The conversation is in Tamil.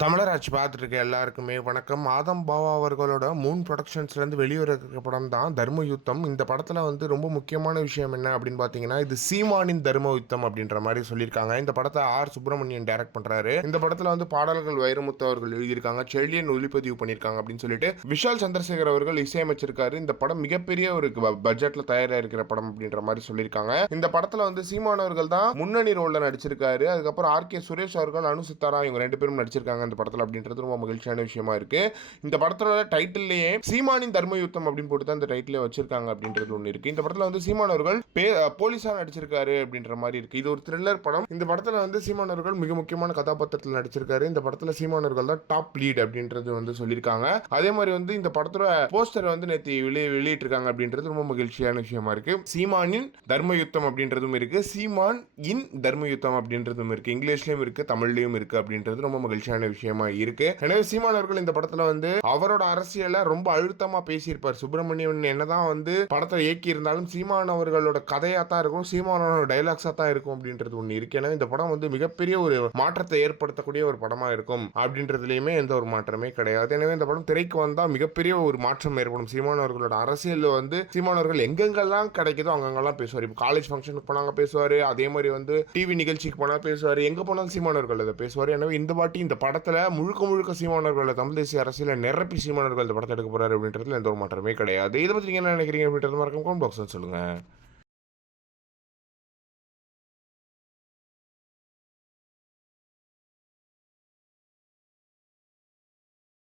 தமிழராட்சி பார்த்துட்டு இருக்க எல்லாருக்குமே வணக்கம். ஆதம் பாவா அவர்களோட மூன் ப்ரொடக்ஷன்ஸ்லேருந்து வெளிவர படம் தான் தர்ம யுத்தம். இந்த படத்தில் வந்து ரொம்ப முக்கியமான விஷயம் என்ன அப்படின்னு பார்த்தீங்கன்னா இது சீமானின் தர்ம யுத்தம் அப்படின்ற மாதிரி சொல்லியிருக்காங்க. இந்த படத்தை ஆர். சுப்பிரமணியன் டைரக்ட் பண்ணுறாரு இந்த படத்தில் வந்து பாடல்கள் வைரமுத்து அவர்கள் எழுதியிருக்காங்க செழியன் ஒளிப்பதிவு பண்ணியிருக்காங்க அப்படின்னு சொல்லிட்டு விஷால் சந்திரசேகர் அவர்கள் இசையமைச்சிருக்காரு. இந்த படம் மிகப்பெரிய ஒரு பட்ஜெட்டில் தயாராக இருக்கிற படம் அப்படின்ற மாதிரி சொல்லியிருக்காங்க. இந்த படத்தில் வந்து சீமான் அவர்கள் தான் முன்னணி ரோலில் நடிச்சிருக்காரு. அதுக்கப்புறம் ஆர். கே. சுரேஷ் அவர்கள் அனு சித்தாரா இவங்க ரெண்டு பேரும் நடிச்சிருக்காங்க. இந்த படத்தில் அப்படின்றது ரொம்ப மகிழ்ச்சியான விஷயமா இருக்கு. இந்த படத்தோட டைட்டில்லையே சீமானின் தர்ம யுத்தம் அப்படின்னு போட்டு தான் இந்த டைட்டிலே வச்சிருக்காங்க அப்படின்றது ஒன்று இருக்கு. இந்த படத்தில் வந்து சீமான் அவர்கள் பே போலீஸாக நடிச்சிருக்காரு அப்படின்ற மாதிரி இருக்கு. இது ஒரு த்ரில்லர் படம். இந்த படத்தில் வந்து சீமான் அவர்கள் மிக முக்கியமான கதாபாத்திரத்தில் நடிச்சிருக்காரு. இந்த படத்தில் சீமான் அவர்கள் தான் டாப் லீட் அப்படின்றது வந்து சொல்லியிருக்காங்க. அதே மாதிரி வந்து இந்த படத்தோட போஸ்டர் வந்து நேற்று வெளியே வெளியிட்டிருக்காங்க அப்படின்றது ரொம்ப மகிழ்ச்சியான விஷயமா இருக்கு. சீமானின் தர்ம யுத்தம் அப்படின்றதும் இருக்கு. சீமான் இன் தர்ம யுத்தம் அப்படின்றதும் இருக்கு. இங்கிலீஷ்லயும் இருக்கு தமிழ்லயும் இருக்கு அப்படின்றது ரொம்ப மகிழ்ச்சியான விஷயம். விஷயமா இருக்கு. எனவே சீமான் அவர்கள் இந்த படத்துல வந்து அவரோட அரசியல ரொம்ப அழுத்தமா பேசியிருப்பார். சுப்பிரமணியன் என்னதான் வந்து படத்தை இயக்கி இருந்தாலும் சீமான் அவர்களோட கதையா தான் இருக்கும். சீமானோட டைலாக்ஸா தான் இருக்கும் அப்படின்றது ஒண்ணு இருக்கு. எனவே இந்த படம் வந்து மிகப்பெரிய ஒரு மாற்றத்தை ஏற்படுத்தக்கூடிய ஒரு படமா இருக்கும் அப்படின்றதுலயுமே எந்த ஒரு மாற்றமே கிடையாது. எனவே இந்த படம் திரைக்கு வந்தா மிகப்பெரிய ஒரு மாற்றம் ஏற்படும். சீமான் அவர்களோட அரசியல் வந்து சீமான் அவர்கள் எங்கெங்கெல்லாம் கிடைக்குதோ அங்கங்கெல்லாம் பேசுவார். இப்போ காலேஜ் ஃபங்க்ஷனுக்கு போனாங்க பேசுவார். அதே மாதிரி வந்து டிவி நிகழ்ச்சிக்கு போனா பேசுவார். எங்க போனாலும் சீமானவர்கள் அதை பேசுவார். எனவே இந்த வாட்டி இந்த படத்தை படத்தில் முழுக்க முழுக்க சீமானவர்களை தமிழ் தேசிய அரசியல நிரப்பி சீமானவர்கள் இந்த படத்தை எடுக்க போறாரு அப்படின்றதுல எந்த ஒரு மாற்றமே கிடையாது. இதை பற்றி நீங்கள் என்ன நினைக்கிறீங்க அப்படின்றது மறக்காம கமெண்ட் பாக்ஸ் சொல்லுங்கள்